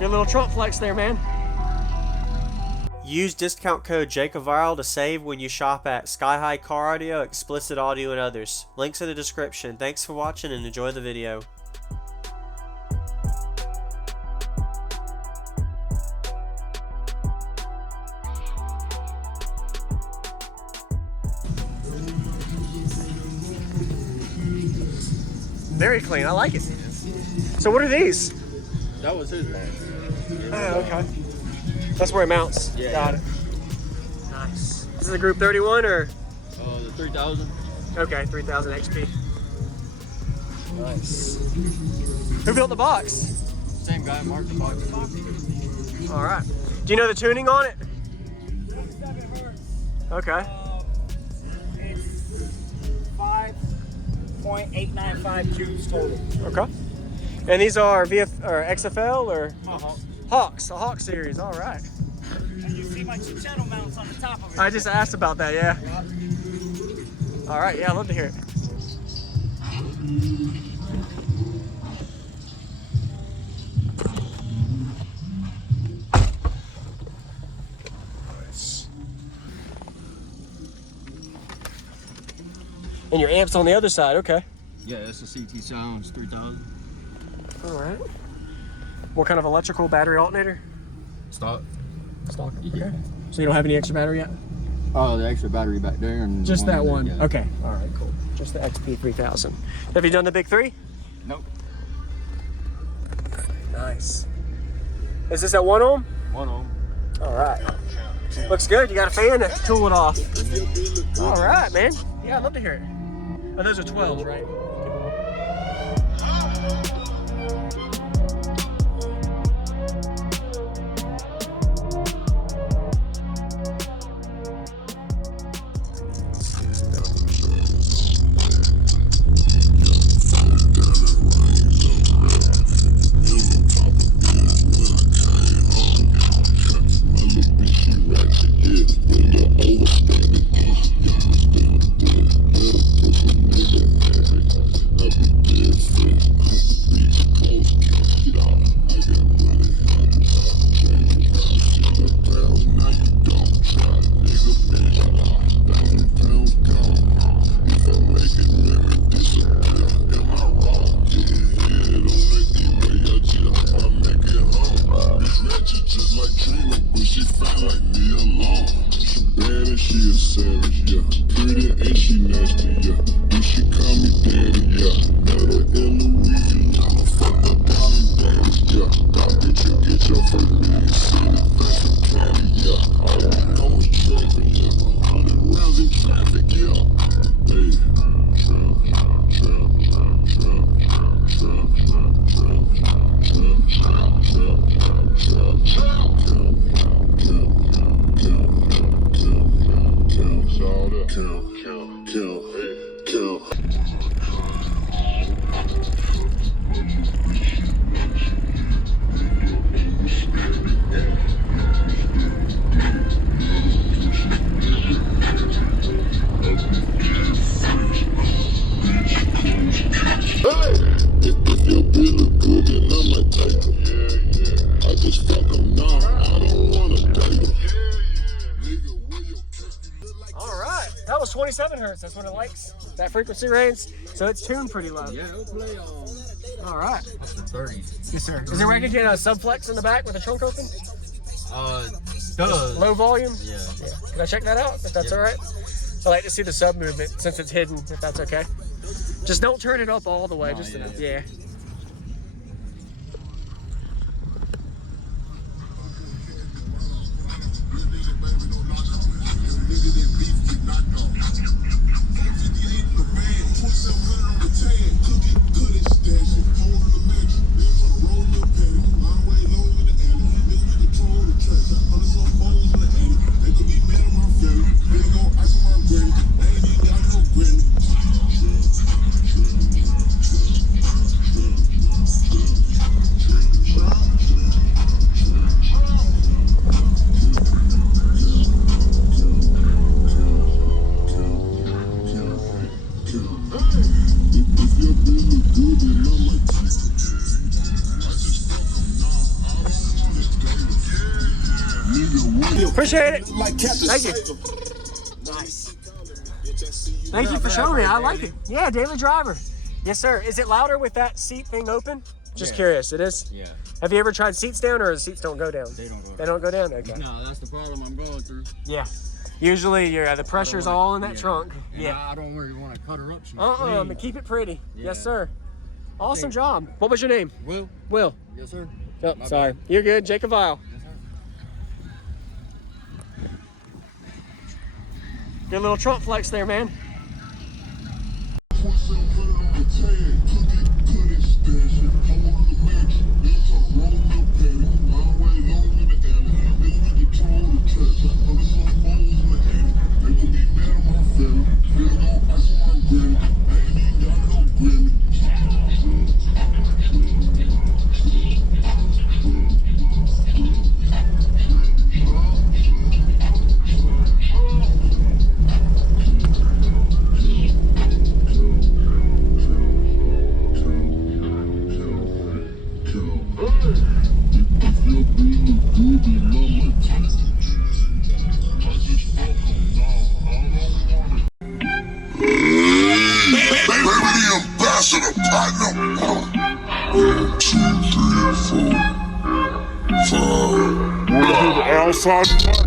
Good little trunk flex there, man. Use discount code JacobViral to save when you shop at Sky High Car Audio, Xplicit Audio, and others. Links in the description. Thanks for watching and enjoy the video. Very clean, I like it. So what are these? That was his man. Oh, okay. That's where it mounts. Yeah. Got it. Nice. This is a Group 31 or? The 3000. Okay, 3000 XP. Nice. Who built the box? Same guy, Mark the box. All right. Do you know the tuning on it? 27 hertz. Okay. It's 5.895 cubes total. Okay. And these are XFL or? Uh-huh. Hawks, the Hawk series, all right. And you see my two channel mounts on the top of it. I just asked about that, yeah. Yep. All right, yeah, I'd love to hear it. Nice. And your amp's on the other side, okay. Yeah, that's a CT Sounds 3000. All right. What kind of electrical battery alternator? Stock. Stock. Okay. So you don't have any extra battery yet? Oh, the extra battery back there. And Just that one? Yeah. Okay. All right, cool. Just the XP 3000. Have you done the big three? Nope. Nice. Is this at 1 ohm? 1 ohm. All right. Looks good. You got a fan to cool it off. All right, man. Yeah, I'd love to hear it. Oh, those are 12s, right? That was 27 hertz. That's what it likes. That frequency range. So it's tuned pretty low. Yeah, it'll play on. All right. That's the 30s. Yes, sir. Is there a way I can get a subflex in the back with the trunk open? Does. Low volume? Yeah. Can I check that out, if that's all right? I like to see the sub movement since it's hidden, if that's okay. Just don't turn it up all the way. No, just yeah. enough. Yeah. Appreciate it. Thank you. Nice. Thank you for showing me. I like it. Yeah, daily driver. Yes, sir. Is it louder with that seat thing open? Just curious. It is? Yeah. Have you ever tried seats down, or the seats don't go down? They don't go down. They don't go down? Okay. No, that's the problem I'm going through. Yeah. Usually, the pressure's all in that trunk. And Yeah. I don't really want to cut her up. She's But keep it pretty. Yeah. Yes, sir. Awesome job. What was your name? Will? Will. Yes, sir. Oh, My sorry. bad. You're good. JacobViral. Yes, sir. Good little trunk flex there, man. Outside.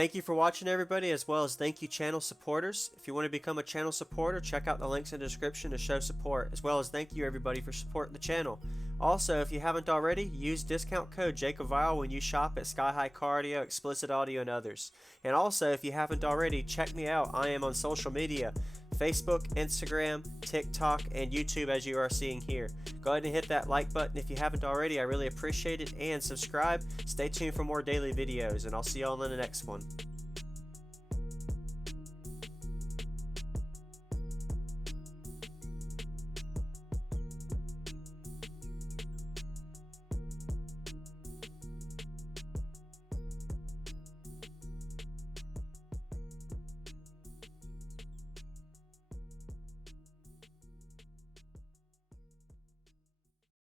Thank you for watching, everybody, as well as thank you channel supporters. If you want to become a channel supporter, check out the links in the description to show support, as well as thank you everybody for supporting the channel. Also, if you haven't already, use discount code JacobViral when you shop at Sky High Car Audio, Xplicit Audio, and others. And also, if you haven't already, check me out. I am on social media, Facebook, Instagram, TikTok, and YouTube as you are seeing here. Go ahead and hit that like button if you haven't already. I really appreciate it. And subscribe. Stay tuned for more daily videos, and I'll see y'all in the next one.